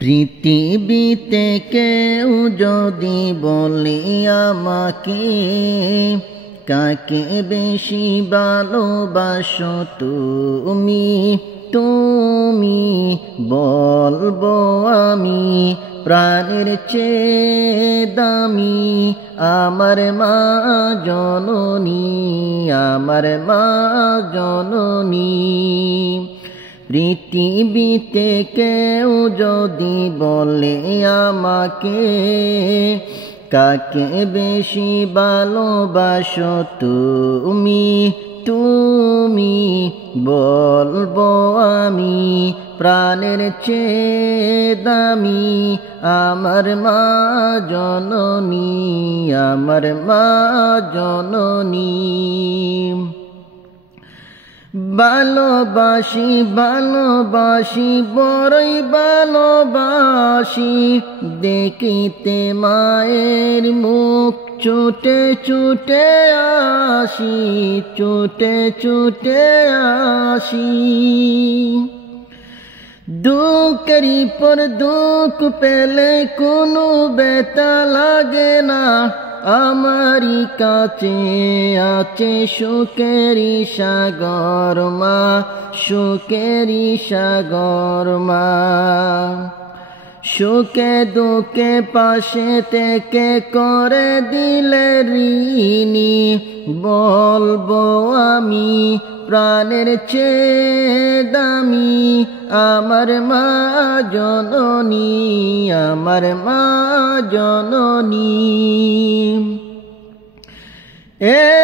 পৃথিবীতে কেউ যদি বলে আমাকে কাকে বেশি ভালোবাসো তুমি, তুমি বলবো আমি প্রাণের চেয়ে দামি আমার মা জননী, আমার মা জননী। পৃথিবীতে কেউ যদি বলে আমাকে কাকে বেশি ভালোবাসো তুমি, তুমি বলবো আমি প্রাণের চেয়ে দামি আমার মা জননী, আমার মা জননী। ভালোবাসি ভালোবাসি বড়ই ভালোবাসি দেখিতে মায়ের মুখ ছুটে ছুটে আসি, ছুটে ছুটে আসি। দুঃখেরই পর দুঃখ পেলে কোনো ব্যথা লাগে না, আমারই কাছে আছে সুখেরই সাগর মা, সুখেরই সাগর মা। সুখে দুঃখে পাশে থেকে করে দিলে ঋণী বলবো আমি প্রাণের চেয়ে দামি আমার মা জননী, আমার মা জননী।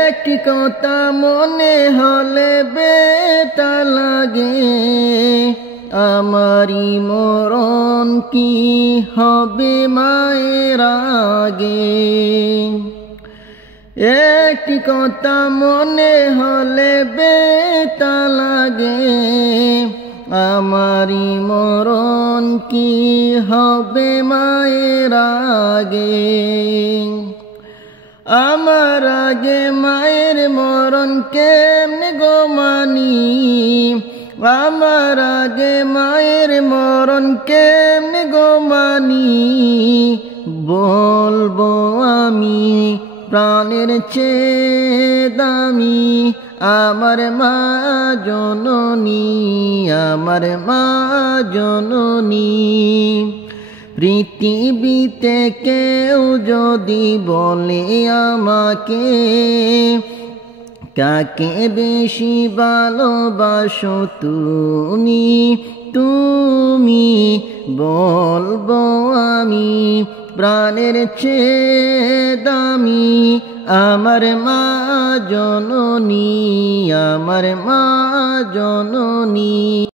একটি কথা মনে হলে ব্যথা লাগে, আমারই মরণ কি হবে মায়ের আগে। একটি কথা মনে হলে ব্যথা লাগে, আমারই মরণ কি হবে মায়ের আগে। আমার আগে মায়ের মরণ কেমনে গো মানি, আমার আগে মায়ের মরণ কেমনে গো মানি। বলবো আমি প্রাণের চেয়ে দামি আমার মা জননী, আমার মা জননী। পৃথিবীতে কেউ যদি বলে আমাকে কাকে বেশি ভালোবাসো তুমি, তুমি বলবো আমি প্রাণের চেয়ে দামি আমার মা জননী, আমার মা জননী।